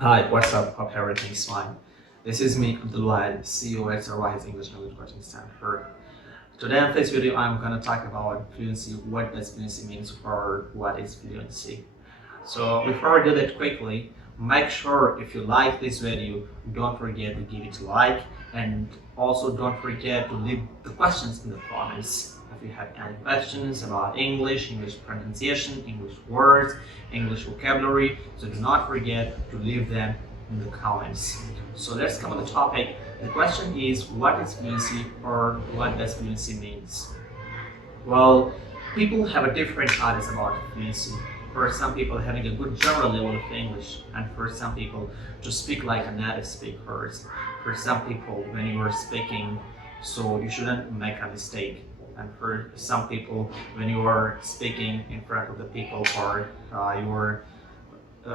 Hi, what's up? Hope everything's fine. This is me, Abdullah, CEO at Rise English Language Coaching Center. Today in this video, I'm going to talk about fluency. What does fluency mean or what is fluency? So before I do that quickly, make sure if you like this video, don't forget to give it a like, and also don't forget to leave the questions in the comments. If you have any questions about English pronunciation, English words, English vocabulary, so do not forget to leave them in the comments. So let's come on the topic. The question is, what is fluency or what does fluency means? Well, people have a different ideas about fluency. For some people, having a good general level of English, and for some people, to speak like a native speaker. For some people, when you are speaking, so you shouldn't make a mistake. And for some people, when you are speaking in front of the people or you are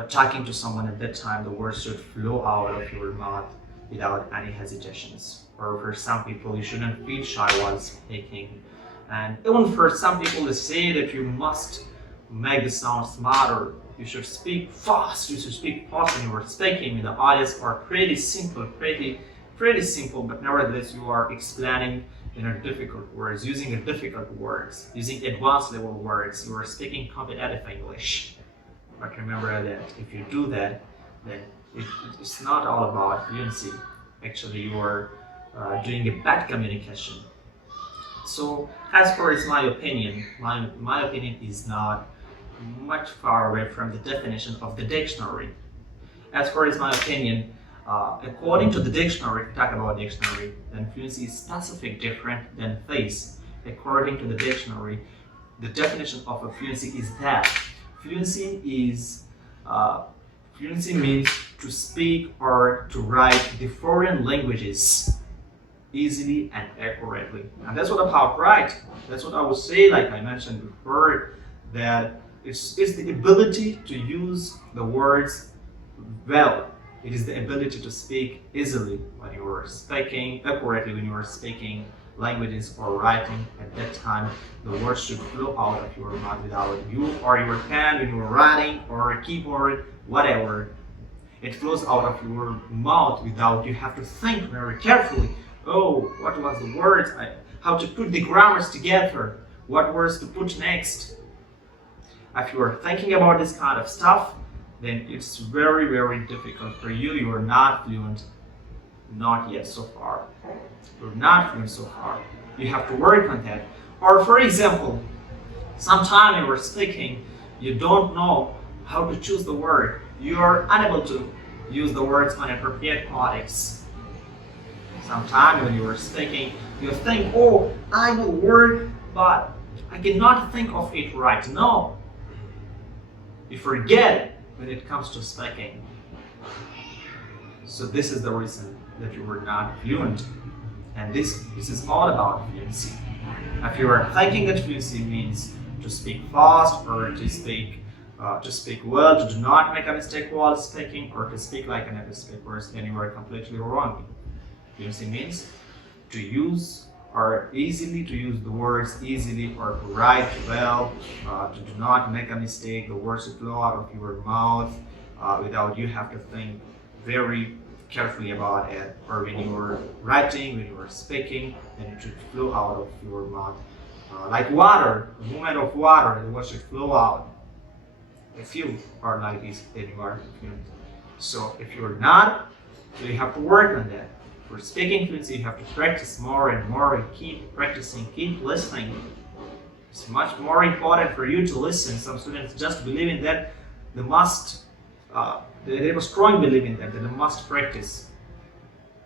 talking to someone at that time, the words should flow out of your mouth without any hesitations. Or for some people, you shouldn't feel shy while speaking. And even for some people, they say that you must make the sound smarter. You should speak fast. You should speak fast when you are speaking. The ideas are pretty simple, pretty simple, but nevertheless you are explaining in a difficult words, using difficult words, using advanced level words. You are speaking competitive English. But remember that if you do that, then it's not all about fluency. Actually, you are doing a bad communication. So as far as my opinion, my opinion is not much far away from the definition of the dictionary. As far as my opinion, according to the dictionary, if we talk about dictionary, then fluency is specific different than phase. According to the dictionary, the definition of a fluency is that fluency means to speak or to write the foreign languages easily and accurately. And that's what about right. That's what I would say, like I mentioned before, that it's the ability to use the words well. It is the ability to speak easily when you are speaking, accurately when you are speaking languages or writing. At that time, the words should flow out of your mouth without you or your pen when you are writing or a keyboard, whatever. It flows out of your mouth without you have to think very carefully. Oh, what was the words? How to put the grammars together? What words to put next? If you are thinking about this kind of stuff, then it's very, very difficult for you. You are not fluent, not yet so far. You're not fluent so far. You have to work on that. Or for example, sometime you are speaking, you don't know how to choose the word. You are unable to use the words on appropriate context. Sometimes when you are speaking, you think, oh, I know the word, but I cannot think of it right. No. You forget it when it comes to speaking. So this is the reason that you were not fluent. And this is all about fluency. If you are thinking that fluency means to speak fast or to speak well, to do not make a mistake while speaking, or to speak like a native speaker, then you are completely wrong. Fluency means to use or easily to use the words easily or to write well, to do not make a mistake, the words to flow out of your mouth without you have to think very carefully about it. Or when you are writing, when you are speaking, then it should flow out of your mouth. Like water, the movement of water, the words should flow out. If you are like this, then you are fluent. So if you're not, so you have to work on that. For speaking fluency, you have to practice more and more and keep practicing, keep listening. It's much more important for you to listen. Some students just believe in that they have a strong belief in that they must practice.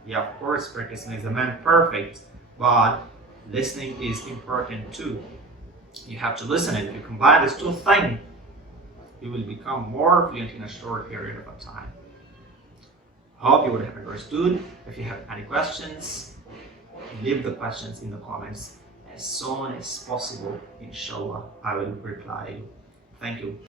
Yeah, of course, practice makes a man perfect, but listening is important too. You have to listen, and if you combine these two things, you will become more fluent in a short period of time. Hope you would have understood. If you have any questions, leave the questions in the comments as soon as possible. Inshallah, I will reply you. Thank you.